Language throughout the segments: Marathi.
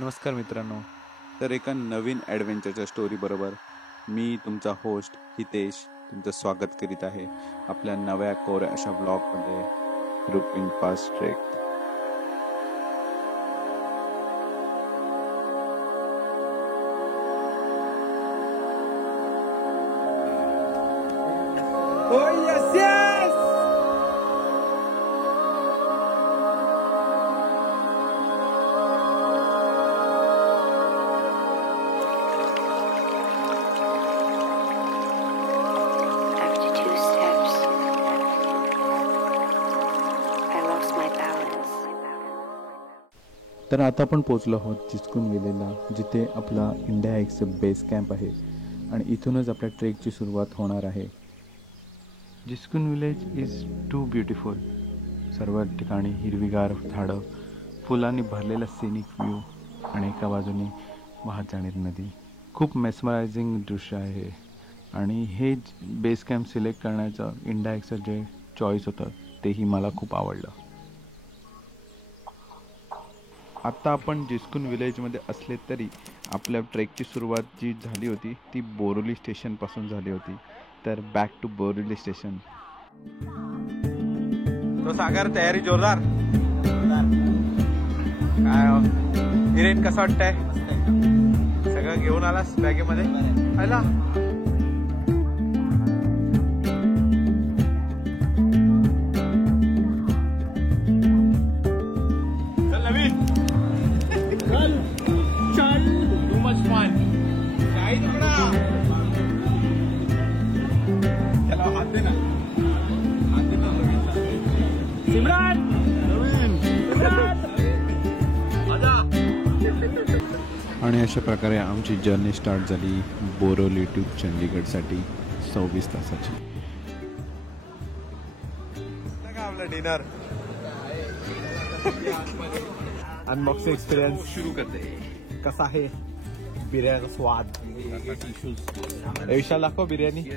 नमस्कार मित्रांनो. तर एका नवीन ॲडव्हेंचरच्या स्टोरी बरोबर मी तुमचा होस्ट हितेश तुमचं स्वागत करीत आहे आपल्या नव्या कोऱ्या अशा ब्लॉगमध्ये रुपिन पास ट्रेक. तर आता आपण पोचलो आहोत जिस्कून विलेला, जिथे आपला इंडिया एक्सचं बेस कॅम्प आहे आणि इथूनच आपल्या ट्रेकची सुरुवात होणार आहे. जिस्कून विलेज इज टू ब्युटिफुल. सर्व ठिकाणी हिरवीगार झाडं, फुलांनी भरलेला सिनिक व्ह्यू आणि एका बाजूने वाहत जाणारी नदी. खूप मेस्मरायझिंग दृश्य आहे आणि हे बेस कॅम्प सिलेक्ट करण्याचं इंडिया एक्सचं जे चॉईस होतं तेही मला खूप आवडलं. आत्ता आपण जिस्कून विलेजमध्ये असले तरी आपल्या ट्रेकची सुरुवात जी झाली होती ती बोरिवली स्टेशनपासून झाली होती. तर बॅक टू बोरिवली स्टेशन. तो सागर, तयारी जोरदार. काय हिरेन कसं वाटतंय? सगळं घेऊन आलास बॅगेमध्ये? आला आणि अशा प्रकारे आमची जर्नी स्टार्ट झाली बोरिवली टू चंदीगडसाठी 26 तासाची. आपलं डिनर अनबॉक्सिंग एक्सपिरियन्स सुरू करते. कसा आहे बिर्याणीचा स्वाद? विशाल दाखव बिर्याणी.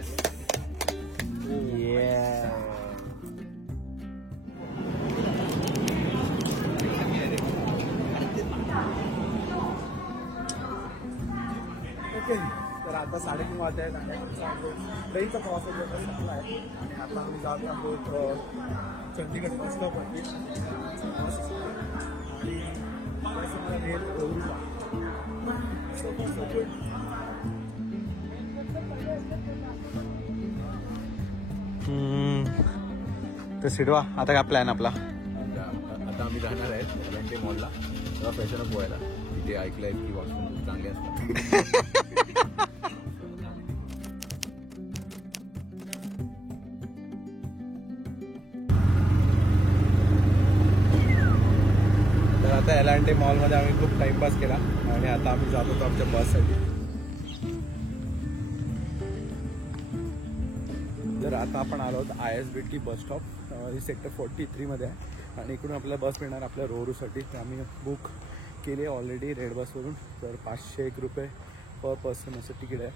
तर आता 3:30 वाजता ट्रेनचा प्रवास संपला आहे आणि आता आम्ही जात आहोत चंदीगड बस स्टॉपवरती आणि रोहूला. तर सिडवा आता काय प्लॅन आपला? आता आम्ही जाणार आहेत एल&टी मॉलला. तेव्हा फॅशन पोहायला. तिथे ऐकलंय की वॉशरूम खूप चांगले असतात. तर आता एल&टी मॉलमध्ये आम्ही खूप टाइमपास केला आणि आता आम्ही जात होतो आमच्या बससाठी. तर आता आपण आलो आहोत ISBT बस स्टॉप. ही सेक्टर 43 मध्ये आहे आणि इकडून आपल्याला बस मिळणार आपल्या रोहरूसाठी. तर आम्ही बुक केली आहे ऑलरेडी रेड बसवरून. तर 501 रुपये पर पर्सन असं तिकीट आहे.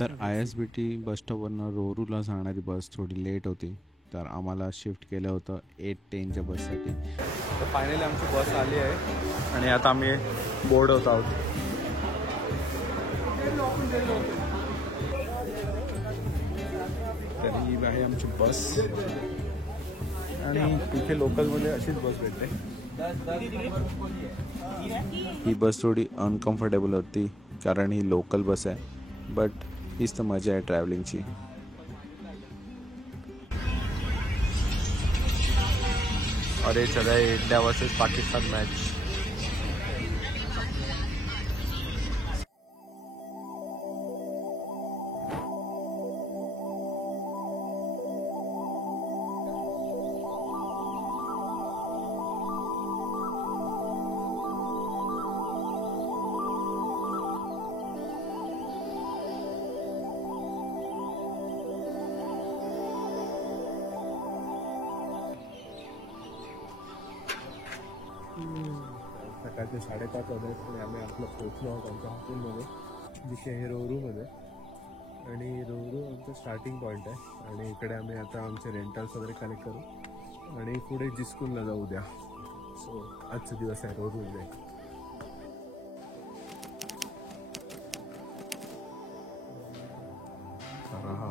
तर ISBT बस स्टॉपवरनं रोरूला जाणारी बस थोडी लेट होती, तर आम्हाला शिफ्ट केलं होतं 8:10च्या बससाठी. तर फायनली आमची बस आली आहे आणि आता आम्ही बोर्ड होत आहोत. तर ही आहे आमची बस आणि इथे लोकलमध्ये अशीच बस भेटते. ही बस थोडी अनकम्फर्टेबल होती कारण ही लोकल बस आहे, बट हीच तर मजा आहे ट्रॅव्हलिंगची. अरे चला इंडिया वर्सेस पाकिस्तान मॅच. सकाळचे 5:30 वाजले आणि आम्ही आपलं पोहोचलो आहोत आमच्या हॉटेलमध्ये, जिथे आहे रोहरूमध्ये. आणि रोहरू आमचं स्टार्टिंग पॉईंट आहे आणि इकडे आम्ही आता आमचे रेंटल्स वगैरे कलेक्ट करू आणि पुढे जिस्कूनला जाऊ द्या. सो आजचा दिवस आहे रोहरूमध्ये.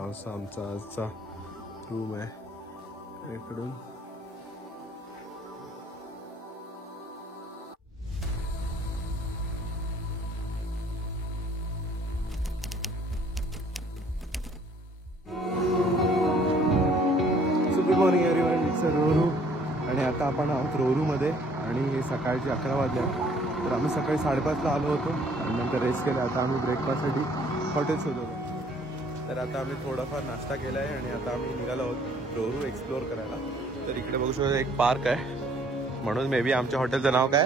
असा आमचा आजचा रूम आहे इकडून. गुड मॉर्निंग एव्हरीवन, इट्स रोरू. आणि आता आपण आहोत रोरूमध्ये आणि सकाळचे 11 वाजले. तर आम्ही सकाळी 5:30ला आलो होतो आणि नंतर रेस्ट केला. आता आम्ही ब्रेकफास्टसाठी हॉटेल्स होतो. तर आता आम्ही थोडाफार नाश्ता केला आहे आणि आता आम्ही निघालो आहोत रोरू एक्सप्लोअर करायला. तर इकडे बघू शकतो एक पार्क आहे, म्हणून मे बी आमच्या हॉटेलचं नाव काय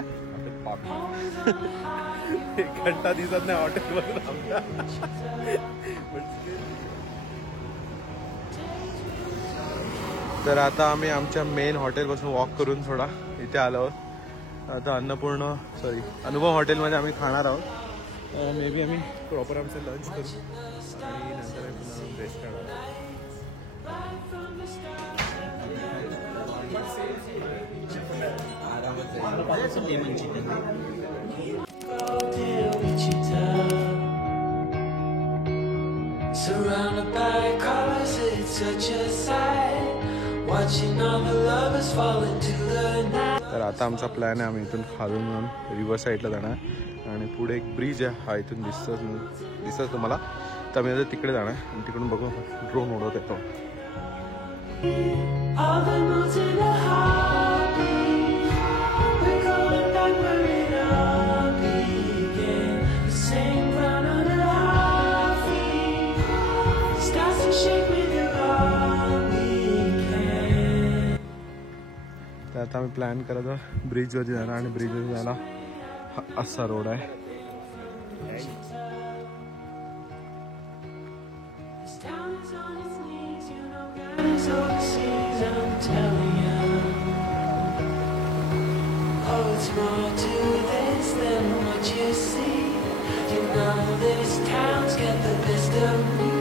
एक घंटा दिसत नाही हॉटेलवर आमच्या. तर आता आम्ही आमच्या मेन हॉटेलपासून वॉक करून थोडा इथे आलो आहोत. आता अनुभव हॉटेलमध्ये आम्ही खाणार आहोत. मे बी आम्ही प्रॉपर आमचं लंच करू आणि नंतर आम्ही पुन्हा रेस्ट करणार आहोत. Surrounded by colors, it's such a sight. Watching all the lovers fall into the night. तर आता आमचा प्लॅन आहे, आम्ही इथून खालून रिव्हर साईडला जाणार आणि पुढे एक ब्रिज आहे, हा इथून दिसतोच तुम्हाला. तर आम्ही आता तिकडे जाणार आणि तिकडून बघू ड्रोन उडवत येतो. All the notes in a heartbeat. We're going back where it all began. The same ground under our feet. Starts to shake with you all we can. तर आता आम्ही प्लॅन करत आहोत ब्रिजवरती जाणार आणि ब्रिजवर जायला हा असा रोड आहे. This town is on its knees, you know God is overseas, I'm telling you. Oh, it's more to this than what you see. You know this town's got the best of me.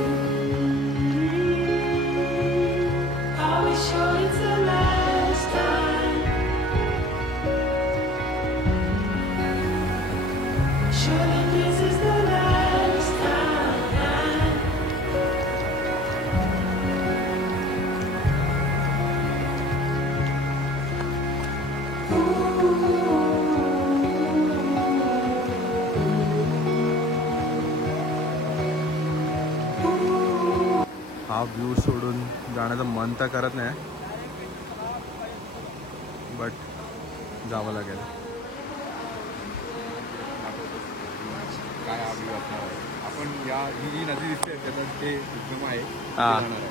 Are we sure it's the last time? Surely this is the last time. हा व्ह्यू सोडून जाण्याचं मन तर करत नाही, बट जावं लागेल. काय हा व्ह्यू असणार आहे. आपण ही जी नदी दिसते त्याच्यात ते उद्गम आहे, हा. जाणार आहे.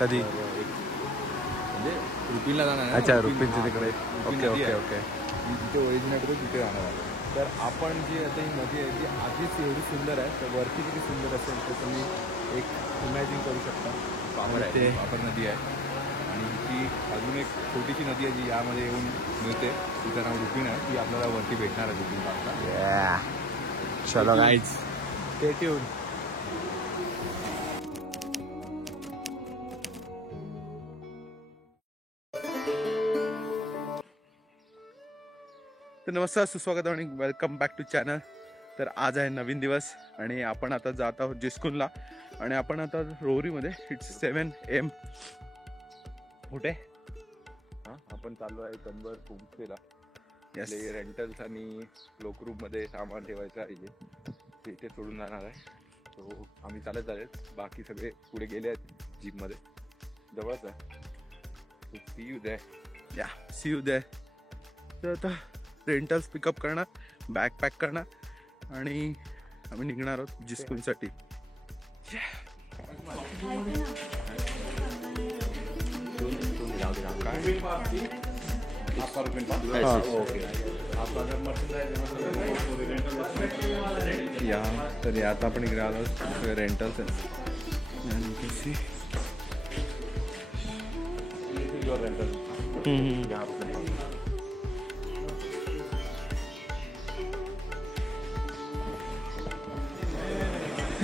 कधी तर म्हणजे रुपीला जाणार आहे. अच्छा, रुपीनच्या तिकडे. रुपी ओके नदी ओके आहे. ओके. जिथे ओरिजिनेट होतो तिथे जाणार आहे. तर आपण जी आता ही नदी आहे ती आधीच एवढी सुंदर आहे, तर वरती किती सुंदर असेल तर तुम्ही एक इमॅजिन करू शकता. वापर आहे, ते- वापर नदी आहे आणि ती अजून एक छोटीशी नदी आहे जी यामध्ये येऊन मिळते, तिचं नाव रुपीन आहे. ती आपल्याला वरती भेटणार आहे रुपीन पार्कला. चलो गाईज, स्टे ट्यून. तर नमस्कार, सुस्वागत आणि वेलकम बॅक टू चॅनल. तर आज आहे नवीन दिवस आणि आपण आता जात आहोत जिस्कूनला आणि आपण आता रोहरीमध्ये. It's 7 AM. कुठे हां, आपण चाललो आहे कन्वर होमस्टेला. Yes. आपले रेंटल्स आणि क्लोकरूममध्ये सामान ठेवायचं आहे ते इथे सोडून जाणार आहे. तो आम्ही चालत आहेत, बाकी सगळे पुढे गेले आहेत जीपमध्ये. जवळच आहे. सी यू दे. या सी यू दे. तर आता रेंटल्स पिकअप करणार, बॅग पॅक करणार आणि आम्ही निघणार आहोत जिस्कूनसाठी. या तर आता आपण इकडे आलो रेंटल्स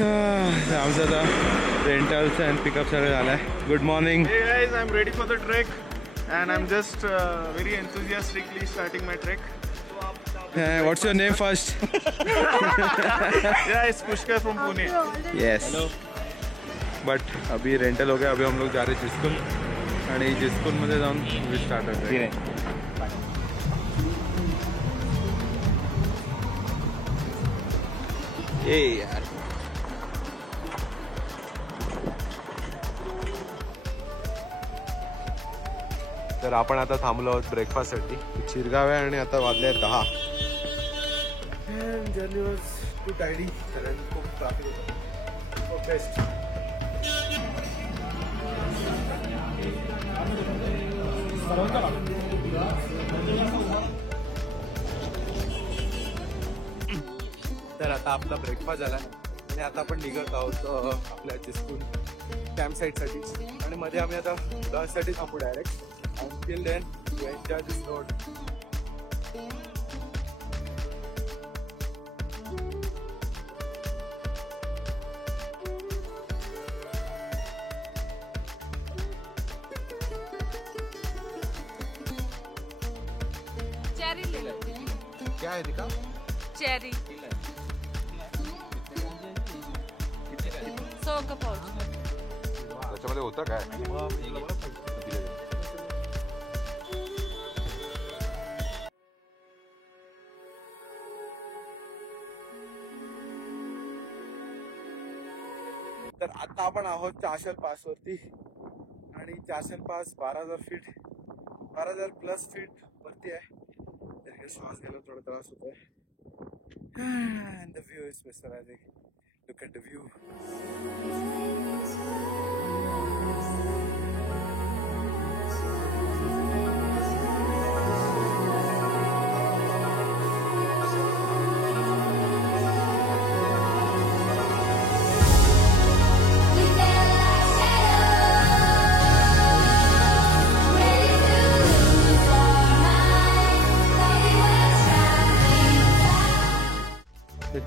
आमचं आता रेंटल्स अँड पिकअप सगळं झालं आहे. Good morning. Hey guys, I'm ready for the trek and I'm just very enthusiastically starting my trek. What's your name first? Yeah, it's Pushkar from Pune. Yes. But अभी रेंटल हो गया. अभी हम लोग जा रहे हैं जिस्कुन आणि जिस्कुनमध्ये जाऊन स्टार्ट होते. ए यार तर आपण आता थांबलो आहोत ब्रेकफास्टसाठी. चिरगाव आहे आणि आता वाजले 10. जर्नी वॉज टू टायडी कारण खूप ट्रॅफिक होतं. बेस्ट. तर आता आपला ब्रेकफास्ट झाला आणि आता आपण निघत आहोत आपल्या जिस्कून कॅम्प साईटसाठी. आणि मध्ये आम्ही आता लंचसाठी थांबू direct. Until then, you enjoy this road. Cherry ले लो. क्या आहे का? चेरी 100 का पाउच. त्याच्यामध्ये होतं काय? तर आता आपण आहोत चाशल पास वरती आणि चाशल पास 12,000 फीट 12,000 प्लस फीट वरती आहे. तर श्वास घ्यायला थोडा त्रास होतोय. And the view is mesmerizing. Look at the view.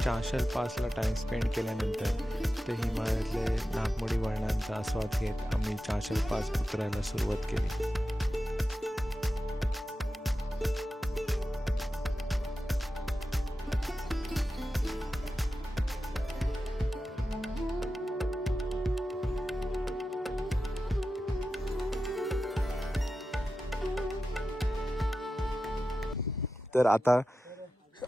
चाशल पासला टाईम स्पेंड केल्यानंतर ते हिमालयातले नागमोडी वळणांचा आस्वाद घेत आम्ही चाशल पास उतरायला सुरुवात केली. तर आता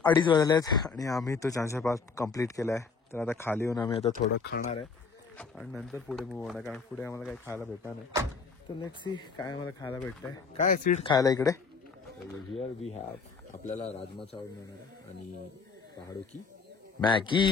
2:30 वाजले आहेत आणि आम्ही तो चाशल पास कंप्लीट केला आहे. तर आता खाली येऊन आम्ही आता थोडं खाणार आहे आणि नंतर पुढे मूव्ह होणार कारण पुढे आम्हाला काही खायला भेटणार नाही. तर लेट्स सी काय आम्हाला खायला भेटतंय. काय स्वीट खायला इकडे? हिअर वी हॅव आपल्याला राजमा चावल मिळणार आहे आणि पहाडो की Maggi.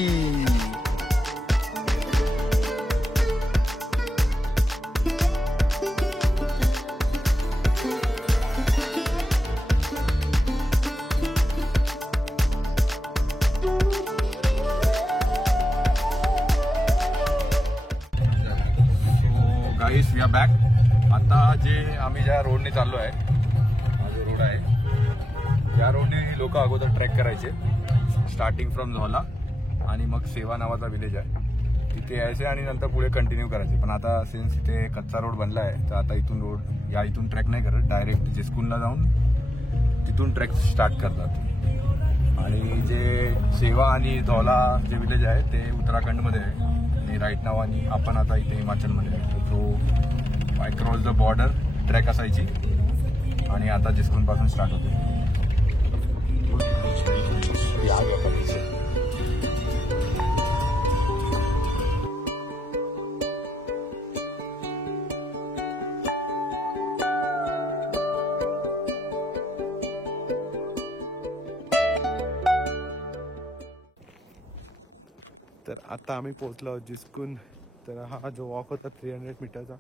Guys we are back. आता जे आम्ही ज्या रोडने चाललो आहे हा जो रोड आहे या रोडने लोक अगोदर ट्रेक करायचे स्टार्टिंग फ्रॉम झोला आणि मग सेवा नावाचा विलेज आहे तिथे यायचे आणि नंतर पुढे कंटिन्यू करायचे. पण आता सिन्स इथे कच्चा रोड बनला आहे तर आता इथून ट्रेक नाही करत. डायरेक्ट जिस्कुनला जाऊन तिथून ट्रेक स्टार्ट करतात. आणि जे सेवा आणि धौला जे विलेज आहे ते उत्तराखंडमध्ये आहे आणि राईट नाव आणि आपण आता इथे हिमाचलमध्ये आहे. तो by cross the border track असायची आणि आता जिस्कुन पासून स्टार्ट होते. तर आता आम्ही पोहोचलो आहोत जिस्कुन. तर हा जो वॉक होता 300 मीटरचा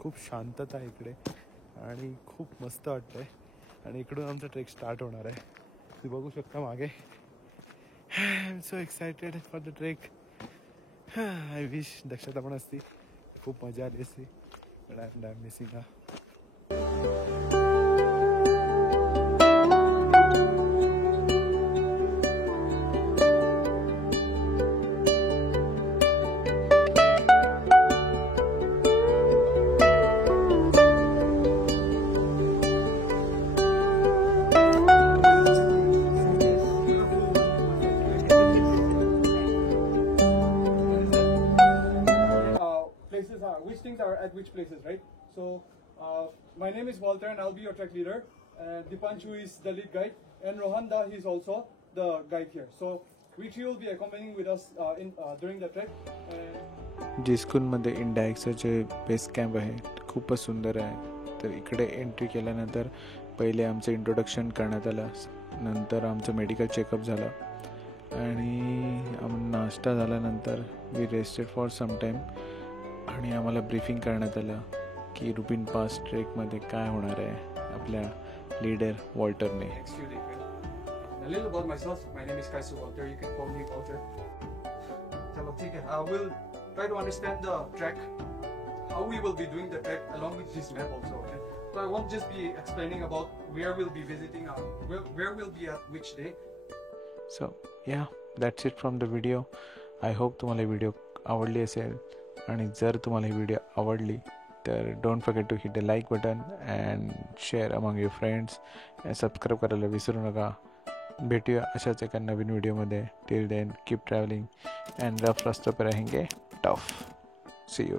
खूप शांतता आहे इकडे आणि खूप मस्त वाटतंय. आणि इकडून आमचा ट्रेक स्टार्ट होणार आहे. तुम्ही बघू शकता मागे. I am so excited for the trek. I wish Dakshata पण असती. खूप मजा आली असती. बट आय एम मिसिंग हा. Places are at which places, right? So my name is Walter and I'll be your trek leader. And Dipanshu is the lead guide, and Rohanda, he's also the guide here. So we three will be accompanying with us during the trek. जिस्कूनमध्ये इंडायक्सचं जे बेस कॅम्प आहे खूपच सुंदर आहे. तर इकडे एंट्री केल्यानंतर पहिले आमचं इंट्रोडक्शन करण्यात आलं, नंतर आमचं मेडिकल चेकअप झालं आणि नाश्ता झाल्यानंतर we rested for some time आणि आम्हाला ब्रीफिंग करण्यात आलं की रुपीन पास ट्रेकमध्ये काय होणार आहे आपल्या leader वॉल्टरने. A little about myself. My name is Kaisu Walter. You can call me Walter. Chalo, theek hai. We'll try to understand the trek, how we will be doing the trek along with this map also. Okay? So I won't just be explaining about where we'll be visiting, where we'll be at which day. So yeah that's it from the video. I hope तुम्हाला ही व्हिडिओ आवडली असेल आणि जर तुम्हाला ही व्हिडिओ आवडली तर don't forget to hit the like button and share among your friends and subscribe करायला विसरू नका. भेटूया अशाच एका नवीन व्हिडिओमध्ये. Till then keep travelling and rough रस्ते पे रहेंगे टफ. C you.